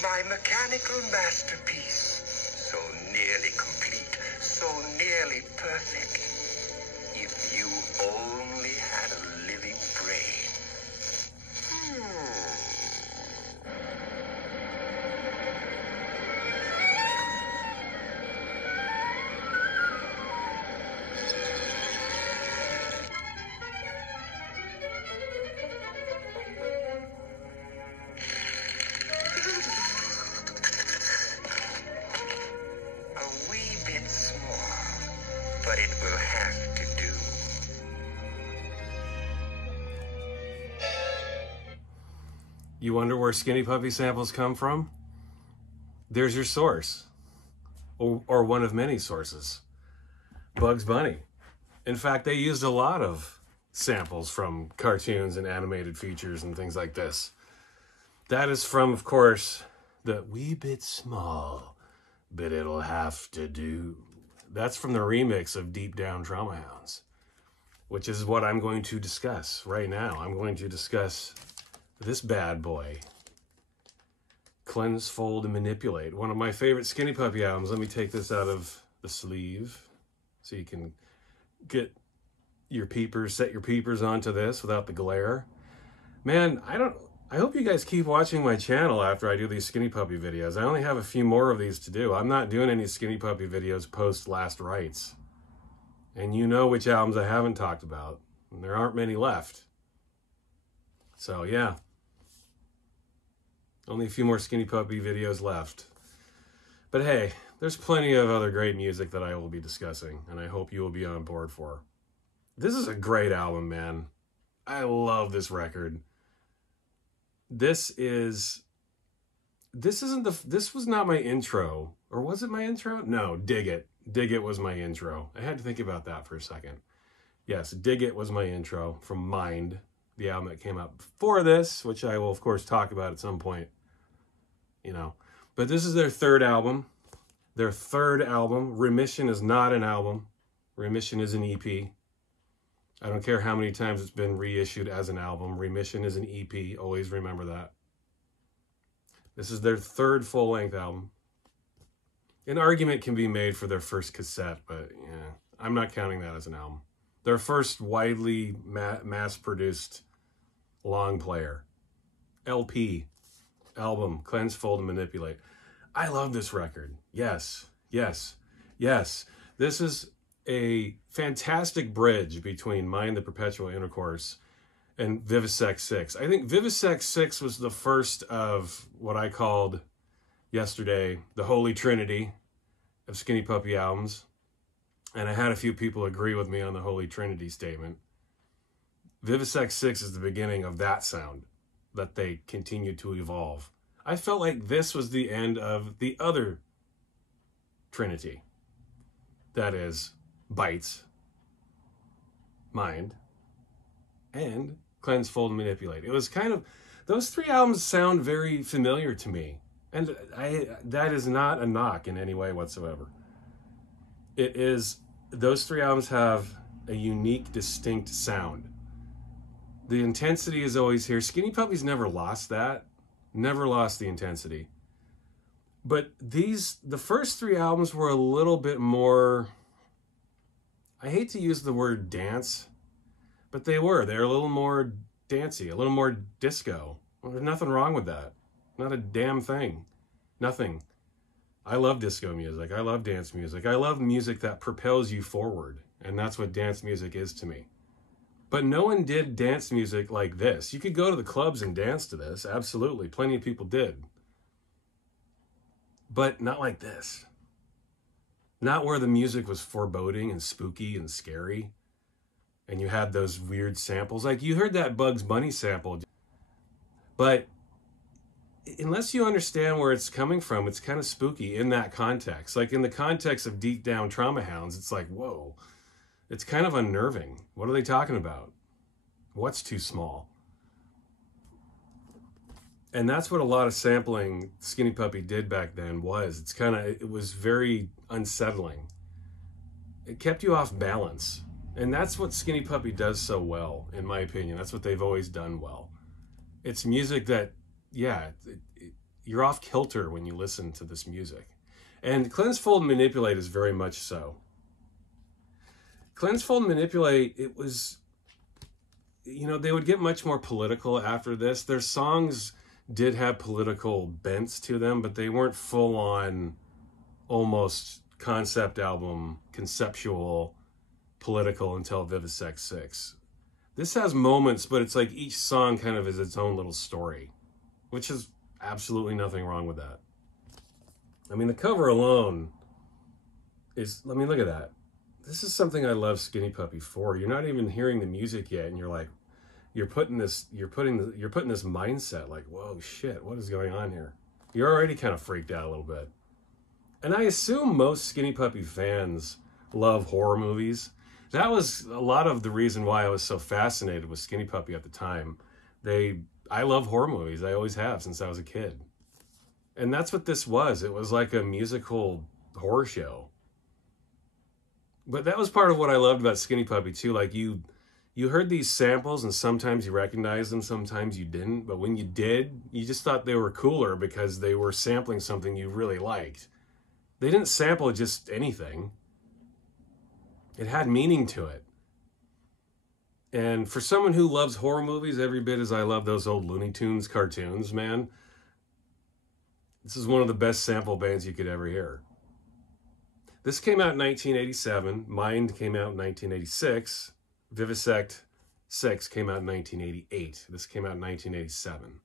My mechanical masterpiece. So nearly complete, so nearly perfect. If you only had a living brain. A wee bit small, but it will have to do. You wonder where Skinny Puppy samples come from? There's your source, or one of many sources. Bugs Bunny. In fact, they used a lot of samples from cartoons and animated features and things like this. That is from, of course, the wee bit small, but it'll have to do. That's from the remix of Deep Down Trauma Hounds, which is what I'm going to discuss right now. I'm going to discuss this bad boy. Cleanse, Fold, and Manipulate. One of my favorite Skinny Puppy albums. Let me take this out of the sleeve so you can get your peepers, set your peepers onto this without the glare. Man, I hope you guys keep watching my channel after I do these Skinny Puppy videos. I only have a few more of these to do. I'm not doing any Skinny Puppy videos post Last Rites. And you know which albums I haven't talked about. And there aren't many left. So yeah. Only a few more Skinny Puppy videos left. But hey, there's plenty of other great music that I will be discussing, and I hope you will be on board for. This is a great album, man. I love this record. This was not my intro. Or was it my intro? No, Dig It. Dig It was my intro. I had to think about that for a second. Yes, Dig It was my intro from Mind, the album that came out before this, which I will, of course, talk about at some point. You know, but this is their third album. Their third album. Remission is not an album. Remission is an EP. I don't care how many times it's been reissued as an album. Remission is an EP. Always remember that. This is their third full-length album. An argument can be made for their first cassette, but yeah, I'm not counting that as an album. Their first widely mass-produced long player. LP. Album. Cleanse, Fold, and Manipulate. I love this record. Yes. Yes. Yes. This is a fantastic bridge between Mind the Perpetual Intercourse and Vivisect 6. I think Vivisect 6 was the first of what I called yesterday the Holy Trinity of Skinny Puppy albums. And I had a few people agree with me on the Holy Trinity statement. Vivisect 6 is the beginning of that sound that they continued to evolve. I felt like this was the end of the other Trinity. That is, Bites, Mind, and Cleanse, Fold, and Manipulate. It was kind of, those three albums sound very familiar to me. And that is not a knock in any way whatsoever. It is, those three albums have a unique, distinct sound. The intensity is always here. Skinny Puppy's never lost that. Never lost the intensity. But the first three albums were a little bit more, I hate to use the word dance, but they were. They're a little more dancey, a little more disco. Well, there's nothing wrong with that. Not a damn thing. Nothing. I love disco music. I love dance music. I love music that propels you forward. And that's what dance music is to me. But no one did dance music like this. You could go to the clubs and dance to this. Absolutely. Plenty of people did. But not like this. Not where the music was foreboding and spooky and scary. And you had those weird samples. Like you heard that Bugs Bunny sample. But unless you understand where it's coming from, it's kind of spooky in that context. Like in the context of Deep Down Trauma Hounds, it's like, whoa. It's kind of unnerving. What are they talking about? What's too small? And that's what a lot of sampling Skinny Puppy did back then was. It was very unsettling. It kept you off balance. And that's what Skinny Puppy does so well, in my opinion. That's what they've always done well. It's music that, yeah, you're off kilter when you listen to this music. And Cleanse, Fold, and Manipulate is very much so. Cleanse, Fold, and Manipulate, it was, you know, they would get much more political after this. Their songs did have political bents to them, but they weren't full on almost concept album, conceptual, political until Vivisect 6. This has moments, but it's like each song kind of is its own little story, which is absolutely nothing wrong with that. I mean, the cover alone is, I mean, look at that. This is something I love Skinny Puppy for. You're not even hearing the music yet, and you're like, you're putting this mindset like, whoa, shit, what is going on here? You're already kind of freaked out a little bit. And I assume most Skinny Puppy fans love horror movies. That was a lot of the reason why I was so fascinated with Skinny Puppy at the time. I love horror movies. I always have since I was a kid. And that's what this was. It was like a musical horror show. But that was part of what I loved about Skinny Puppy too. Like you heard these samples and sometimes you recognized them, sometimes you didn't. But when you did, you just thought they were cooler because they were sampling something you really liked. They didn't sample just anything. It had meaning to it. And for someone who loves horror movies every bit as I love those old Looney Tunes cartoons, man, this is one of the best sample bands you could ever hear. This came out in 1987. Mind came out in 1986. Vivisect 6 came out in 1988. This came out in 1987.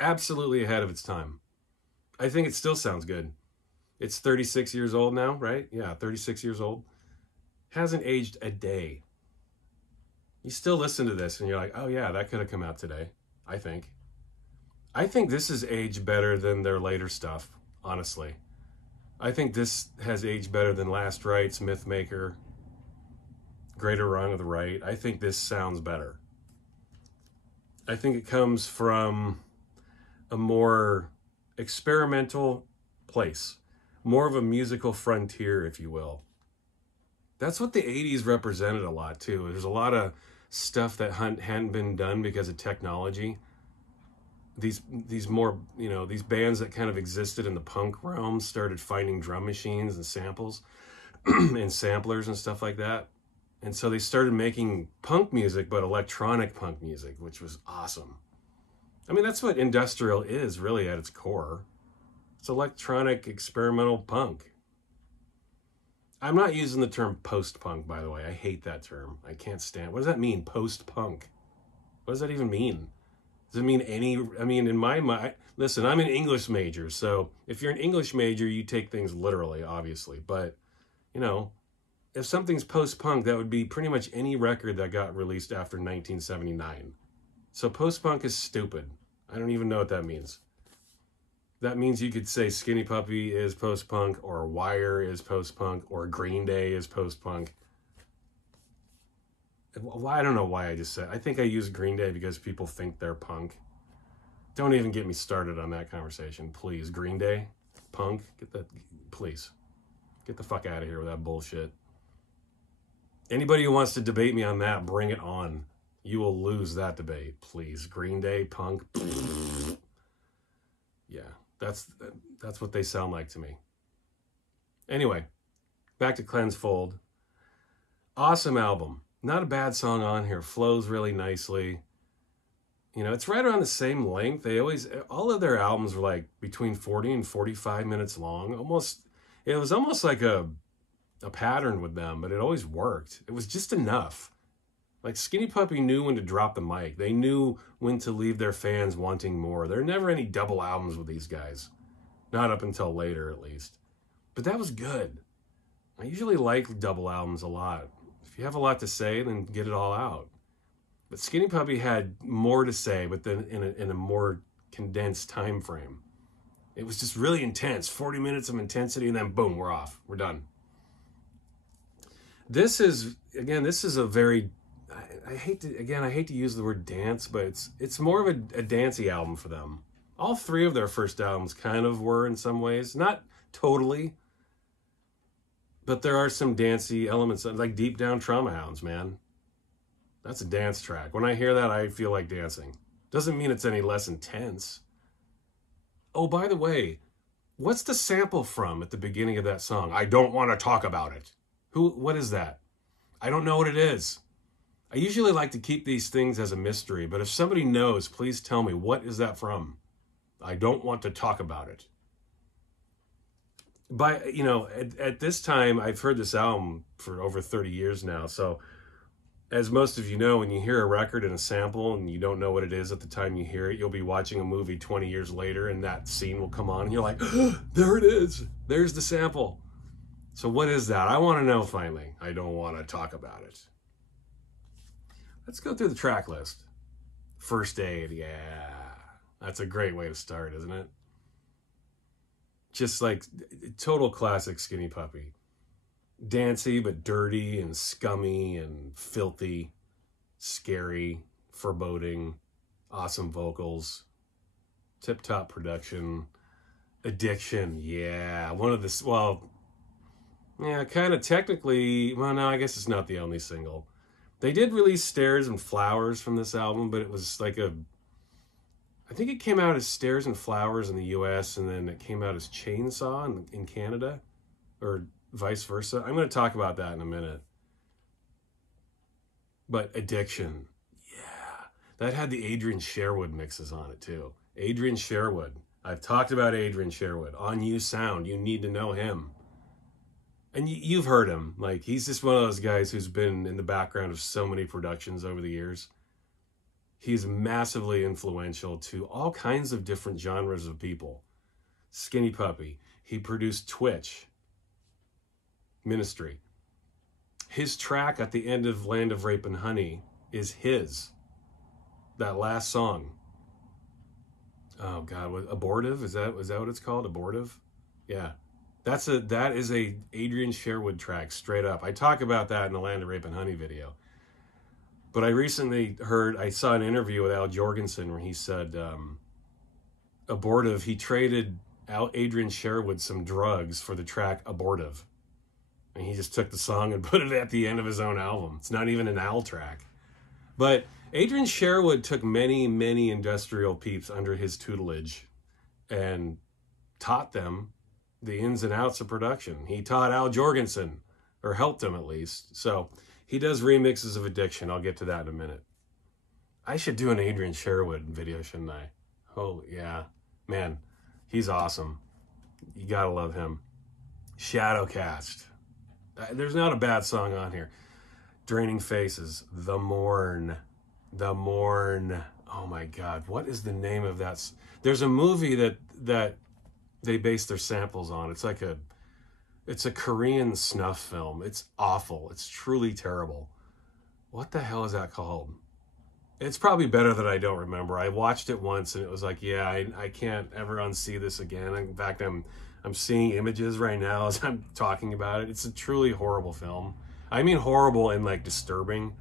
Absolutely ahead of its time. I think it still sounds good. It's 36 years old now, right? Yeah, 36 years old. Hasn't aged a day. You still listen to this and you're like, oh yeah, that could have come out today, I think. I think this has aged better than their later stuff, honestly. I think this has aged better than Last Rites, Mythmaker, Greater Wrong of the Right. I think this sounds better. I think it comes from a more experimental place, more of a musical frontier, if you will. That's what the 80s represented a lot too. There's a lot of stuff that hadn't been done because of technology. These more, you know, these bands that kind of existed in the punk realm started finding drum machines and samples and samplers and stuff like that. And so they started making punk music, but electronic punk music, which was awesome. I mean, that's what industrial is really at its core. It's electronic experimental punk. I'm not using the term post-punk, by the way. I hate that term. I can't stand. What does that mean, post-punk? What does that even mean? Does it mean any, I mean, in my mind, listen, I'm an English major, so if you're an English major, you take things literally, obviously. But, you know, if something's post-punk, that would be pretty much any record that got released after 1979. So post-punk is stupid. I don't even know what that means. That means you could say Skinny Puppy is post-punk, or Wire is post-punk, or Green Day is post-punk. I don't know why I just said. I think I use Green Day because people think they're punk. Don't even get me started on that conversation, please. Green Day, punk, please. Get the fuck out of here with that bullshit. Anybody who wants to debate me on that, bring it on. You will lose that debate, please. Green Day, punk. Yeah, that's what they sound like to me. Anyway, back to Cleanse, Fold. Awesome album. Not a bad song on here. Flows really nicely. You know, it's right around the same length. All of their albums were like between 40 and 45 minutes long. It was almost like a pattern with them, but it always worked. It was just enough. Like Skinny Puppy knew when to drop the mic. They knew when to leave their fans wanting more. There are never any double albums with these guys. Not up until later, at least. But that was good. I usually like double albums a lot. If you have a lot to say, then get it all out. But Skinny Puppy had more to say, but then in a more condensed time frame. It was just really intense. 40 minutes of intensity, and then boom, we're off. We're done. This is a very... I hate to use the word dance, but it's more of a dancey album for them. All three of their first albums kind of were in some ways. Not totally. But there are some dancey elements, like Deep Down Trauma Hounds, man. That's a dance track. When I hear that, I feel like dancing. Doesn't mean it's any less intense. Oh, by the way, what's the sample from at the beginning of that song? I don't want to talk about it. What is that? I don't know what it is. I usually like to keep these things as a mystery, but if somebody knows, please tell me, what is that from? I don't want to talk about it. At this time, I've heard this album for over 30 years now. So as most of you know, when you hear a record and a sample and you don't know what it is at the time you hear it, you'll be watching a movie 20 years later and that scene will come on and you're like, oh, there it is. There's the sample. So what is that? I want to know finally. I don't want to talk about it. Let's go through the track list. First Aid, yeah. That's a great way to start, isn't it? Just like total classic Skinny Puppy. Dancey, but dirty and scummy and filthy, scary, foreboding, awesome vocals, tip-top production, Addiction, yeah. Kind of technically, well, no, I guess it's not the only single. They did release Stairs and Flowers from this album, but it was like I think it came out as Stairs and Flowers in the US, and then it came out as Chainsaw in Canada, or vice versa. I'm going to talk about that in a minute. But Addiction, yeah. That had the Adrian Sherwood mixes on it too. Adrian Sherwood. I've talked about Adrian Sherwood. On You Sound, you need to know him. And you've heard him. Like, he's just one of those guys who's been in the background of so many productions over the years. He's massively influential to all kinds of different genres of people. Skinny Puppy. He produced Twitch. Ministry. His track at the end of Land of Rape and Honey is his. That last song. Oh God, Abortive? Is that what it's called? Abortive? Yeah. That is a Adrian Sherwood track, straight up. I talk about that in the Land of Rape and Honey video. But I recently I saw an interview with Al Jorgensen where he said, Abortive, he traded Adrian Sherwood some drugs for the track Abortive. And he just took the song and put it at the end of his own album. It's not even an Al track. But Adrian Sherwood took many, many industrial peeps under his tutelage and taught them the ins and outs of production. He taught Al Jorgensen, or helped him at least. So he does remixes of Addiction. I'll get to that in a minute. I should do an Adrian Sherwood video, shouldn't I? Oh, yeah. Man, he's awesome. You gotta love him. Shadowcast. There's not a bad song on here. Draining Faces. The Mourn. The Mourn. Oh my God. What is the name of that? There's a movie that they base their samples on. It's a Korean snuff film. It's awful. It's truly terrible. What the hell is that called? It's probably better that I don't remember. I watched it once and it was like, yeah, I can't ever unsee this again. In fact, I'm seeing images right now as I'm talking about it. It's a truly horrible film. I mean horrible and like disturbing.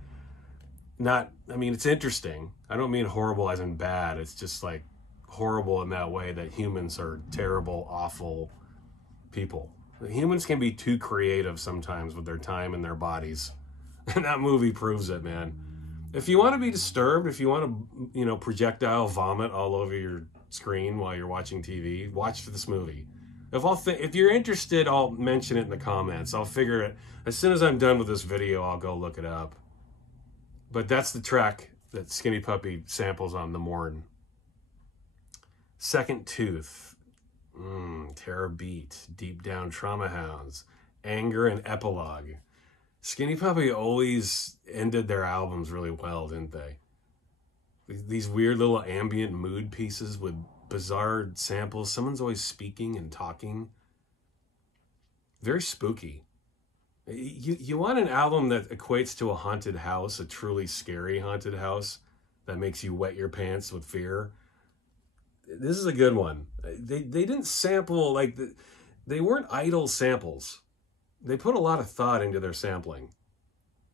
It's interesting. I don't mean horrible as in bad. It's just like horrible in that way that humans are terrible, awful people. Humans can be too creative sometimes with their time and their bodies. And that movie proves it, man. If you want to be disturbed, if you want to, projectile vomit all over your screen while you're watching TV, watch this movie. If you're interested, I'll mention it in the comments. I'll figure it. As soon as I'm done with this video, I'll go look it up. But that's the track that Skinny Puppy samples on The Mourn. Second Tooth. Terror Beat. Deep Down Trauma Hounds. Anger and Epilogue. Skinny Puppy always ended their albums really well, didn't they? These weird little ambient mood pieces with bizarre samples. Someone's always speaking and talking. Very spooky. You want an album that equates to a haunted house, a truly scary haunted house that makes you wet your pants with fear. This is a good one. They didn't sample, they weren't idle samples. They put a lot of thought into their sampling.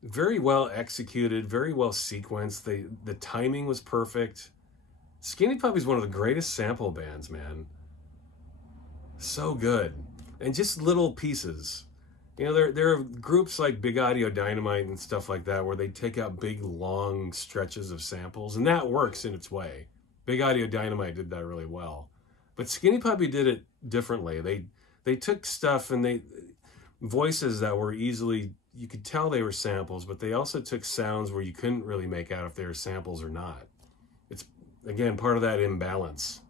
Very well executed, very well sequenced. The timing was perfect. Skinny Puppy's one of the greatest sample bands, man. So good. And just little pieces. There are groups like Big Audio Dynamite and stuff like that where they take out big, long stretches of samples, and that works in its way. Big Audio Dynamite did that really well. But Skinny Puppy did it differently. They took stuff and voices that were easily, you could tell they were samples, but they also took sounds where you couldn't really make out if they were samples or not. It's, again, part of that imbalance,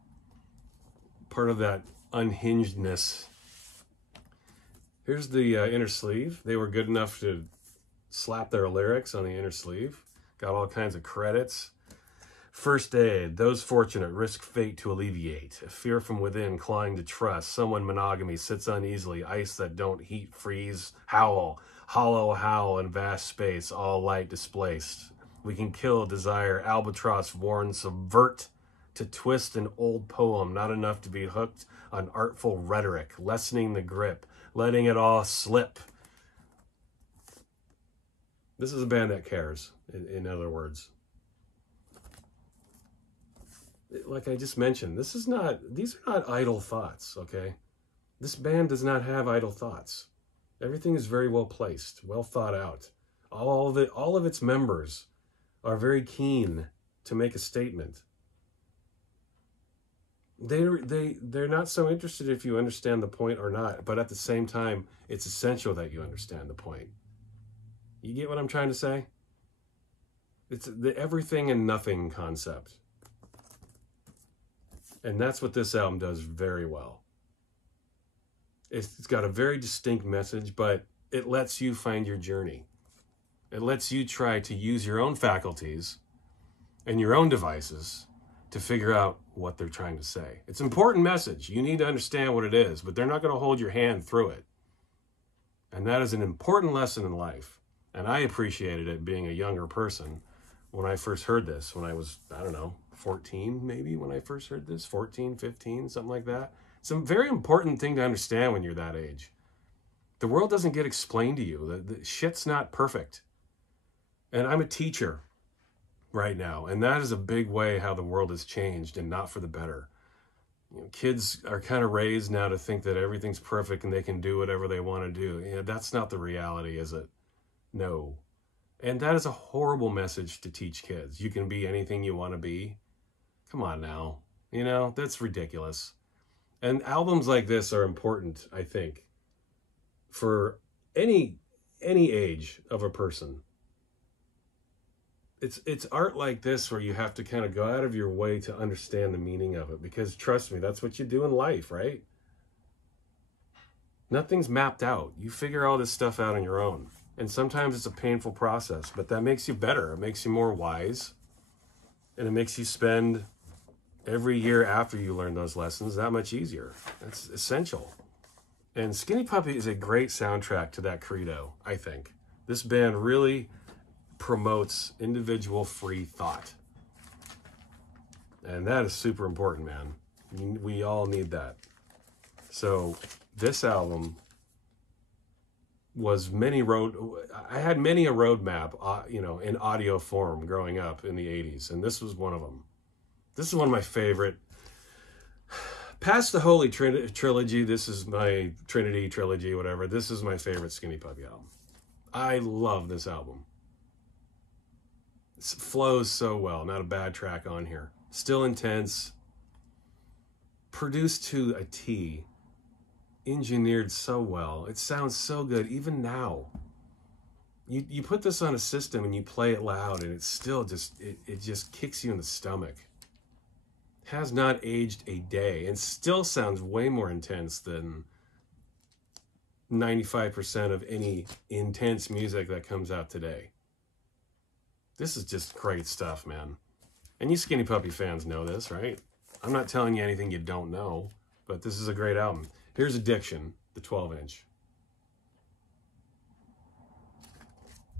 part of that unhingedness. Here's the inner sleeve. They were good enough to slap their lyrics on the inner sleeve. Got all kinds of credits. First aid, those fortunate risk fate to alleviate. Fear from within, clawing to trust. Someone monogamy sits uneasily. Ice that don't heat, freeze, howl. Hollow howl in vast space, all light displaced. We can kill desire. Albatross warn, subvert to twist an old poem. Not enough to be hooked on artful rhetoric. Lessening the grip. Letting it all slip. This is a band that cares, in other words. Like I just mentioned, these are not idle thoughts, okay? This band does not have idle thoughts. Everything is very well placed, well thought out. All of its members are very keen to make a statement. They're not so interested if you understand the point or not, but at the same time, it's essential that you understand the point. You get what I'm trying to say? It's the everything and nothing concept. And that's what this album does very well. It's got a very distinct message, but it lets you find your journey. It lets you try to use your own faculties and your own devices to figure out what they're trying to say. It's an important message. You need to understand what it is, but they're not going to hold your hand through it. And that is an important lesson in life. And I appreciated it being a younger person when I first heard this, when I was, I don't know, 14 maybe when I first heard this, 14, 15, something like that. It's a very important thing to understand when you're that age. The world doesn't get explained to you. The shit's not perfect. And I'm a teacher right now, and that is a big way how the world has changed, and not for the better. You know, kids are kind of raised now to think that everything's perfect and they can do whatever they want to do. You know, that's not the reality, is it? No. And that is a horrible message to teach kids. You can be anything you want to be. Come on now. You know, that's ridiculous. And albums like this are important, I think, for any age of a person. It's art like this where you have to kind of go out of your way to understand the meaning of it, because trust me, that's what you do in life, right? Nothing's mapped out. You figure all this stuff out on your own. And sometimes it's a painful process, but that makes you better. It makes you more wise. And it makes you spend every year after you learn those lessons that much easier. That's essential. And Skinny Puppy is a great soundtrack to that credo, I think. This band really promotes individual free thought. And that is super important, man. We all need that. So this album was I had many a roadmap, in audio form growing up in the 80s. And this was one of them. This is one of my favorite. Past the Holy Trilogy, this is my Trinity Trilogy, whatever. This is my favorite Skinny Puppy album. I love this album. It flows so well. Not a bad track on here. Still intense. Produced to a T. Engineered so well. It sounds so good even now. You put this on a system and you play it loud and it's still just, it just kicks you in the stomach. Has not aged a day and still sounds way more intense than 95% of any intense music that comes out today. This is just great stuff, man. And you Skinny Puppy fans know this, right? I'm not telling you anything you don't know, but this is a great album. Here's Addiction, the 12-inch.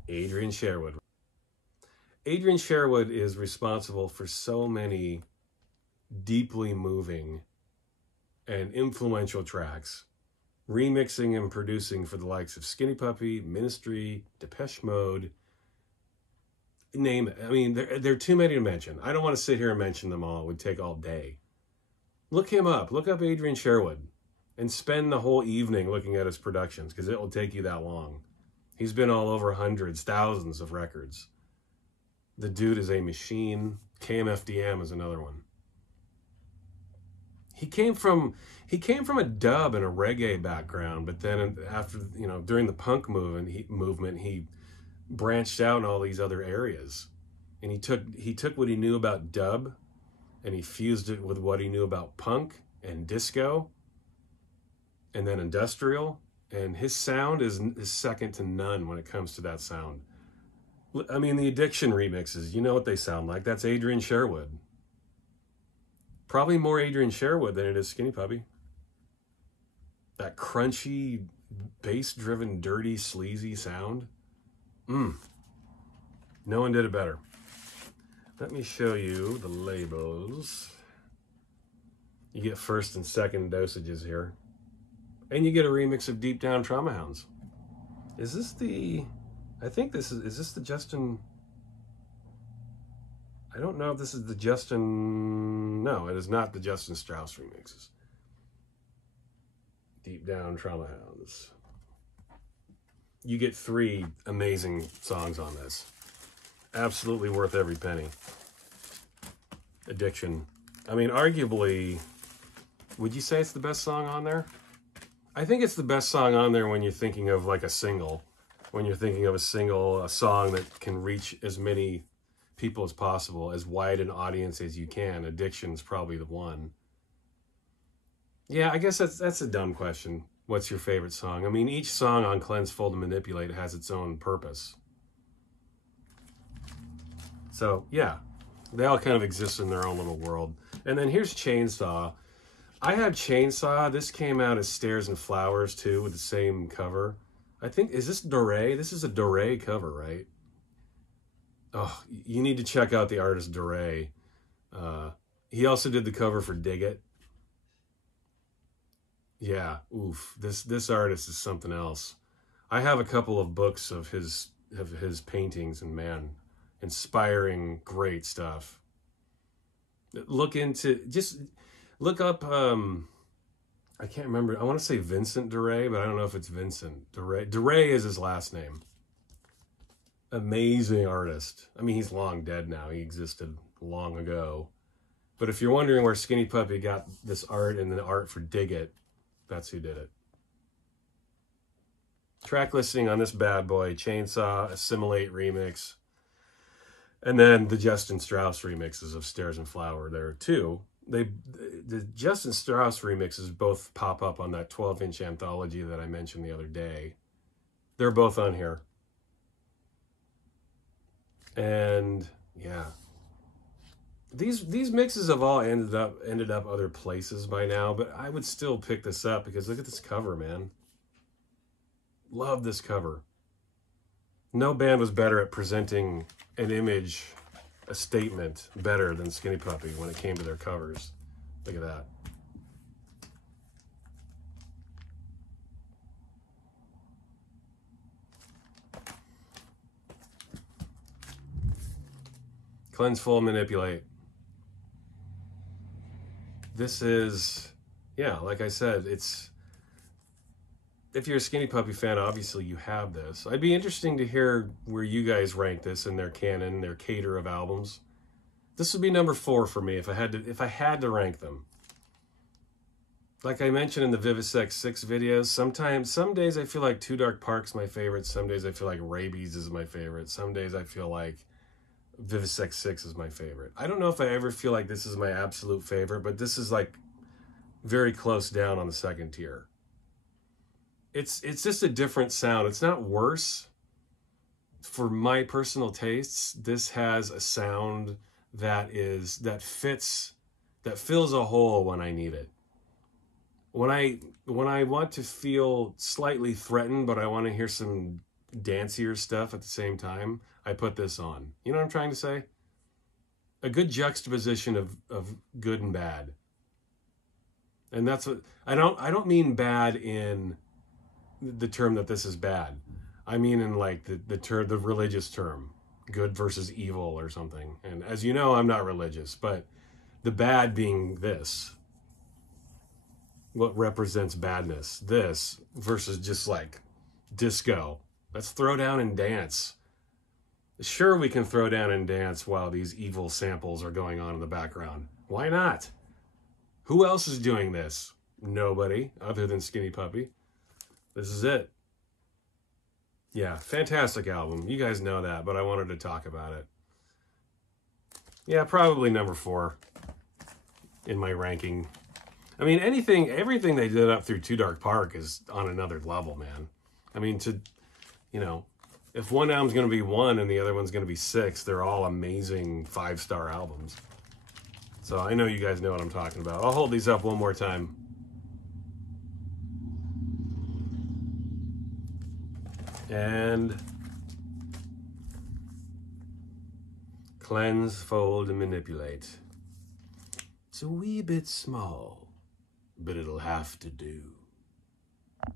Adrian Sherwood. Adrian Sherwood is responsible for so many deeply moving and influential tracks, remixing and producing for the likes of Skinny Puppy, Ministry, Depeche Mode, name it. I mean, there are too many to mention. I don't want to sit here and mention them all. It would take all day. Look him up. Look up Adrian Sherwood and spend the whole evening looking at his productions, because it will take you that long. He's been all over hundreds, thousands of records. The dude is a machine. KMFDM is another one. he came from a dub and a reggae background, but then after, you know, during the punk movement, he branched out in all these other areas, and he took what he knew about dub, and he fused it with what he knew about punk and disco, and then industrial, and his sound is second to none when it comes to that sound. I mean, the Addiction remixes, you know what they sound like. That's Adrian Sherwood. Probably more Adrian Sherwood than it is Skinny Puppy. That crunchy, bass-driven, dirty, sleazy sound. No one did it better. Let me show you the labels. You get first and second dosages here. And you get a remix of Deep Down Trauma Hounds. Is this the... I think this is this the Justin... I don't know if this is the Justin... No, it is not the Justin Strauss remixes. Deep Down Trauma Hounds. You get 3 amazing songs on this. Absolutely worth every penny. Addiction. I mean, arguably, would you say it's the best song on there? I think it's the best song on there when you're thinking of like a single. When you're thinking of a song that can reach as many people as possible, as wide an audience as you can. Addiction's probably the one. Yeah, I guess that's a dumb question. What's your favorite song? I mean, each song on Cleanse, Fold, and Manipulate has its own purpose. So, yeah, they all kind of exist in their own little world. And then here's Chainsaw. I have Chainsaw. This came out as Stairs and Flowers, too, with the same cover. I think, is this Doré? This is a Doré cover, right? Oh, you need to check out the artist Doré. He also did the cover for Dig It. Yeah, oof. This artist is something else. I have a couple of books of his paintings, and man, inspiring, great stuff. Look up, I can't remember. I want to say Vincent Doré, but I don't know if it's Vincent Doré. Doré is his last name. Amazing artist. I mean, he's long dead now. He existed long ago. But if you're wondering where Skinny Puppy got this art and the art for Dig It, that's who did it. Track listing on this bad boy: Chainsaw, Assimilate remix, and then the Justin Strauss remixes of Stairs and Flower. There are 2. The Justin Strauss remixes both pop up on that 12-inch anthology that I mentioned the other day. They're both on here. And yeah, these mixes have all ended up other places by now, but I would still pick this up because look at this cover, man. Love this cover. No band was better at presenting an image, a statement, better than Skinny Puppy when it came to their covers. Look at that. Cleanse, Fold, Manipulate. This is, yeah, like I said, it's, if you're a Skinny Puppy fan, obviously you have this. I'd be interesting to hear where you guys rank this in their canon, their cater of albums. This would be number 4 for me if I had to rank them. Like I mentioned in the Vivisex 6 videos, some days I feel like Too Dark Park's my favorite. Some days I feel like Rabies is my favorite. Some days I feel like Vivisex 6 is my favorite. I don't know if I ever feel like this is my absolute favorite, but this is like very close down on the second tier. It's just a different sound. It's not worse. For my personal tastes, this has a sound that fills a hole when I need it. When I want to feel slightly threatened, but I want to hear some dancier stuff at the same time, I put this on. You know what I'm trying to say? A good juxtaposition of good and bad. And that's what I don't mean bad in the term that this is bad. I mean in like the religious term, good versus evil or something. And as you know, I'm not religious, but the bad being this. What represents badness? This versus just like disco. Let's throw down and dance. Sure, we can throw down and dance while these evil samples are going on in the background. Why not? Who else is doing this? Nobody other than Skinny Puppy. This is it. Yeah, fantastic album. You guys know that, but I wanted to talk about it. Yeah, probably number 4 in my ranking. I mean, everything they did up through Too Dark Park is on another level, man. I mean, if one album's going to be 1 and the other one's going to be 6, they're all amazing 5-star albums. So I know you guys know what I'm talking about. I'll hold these up one more time. And cleanse, fold, and manipulate. It's a wee bit small, but it'll have to do.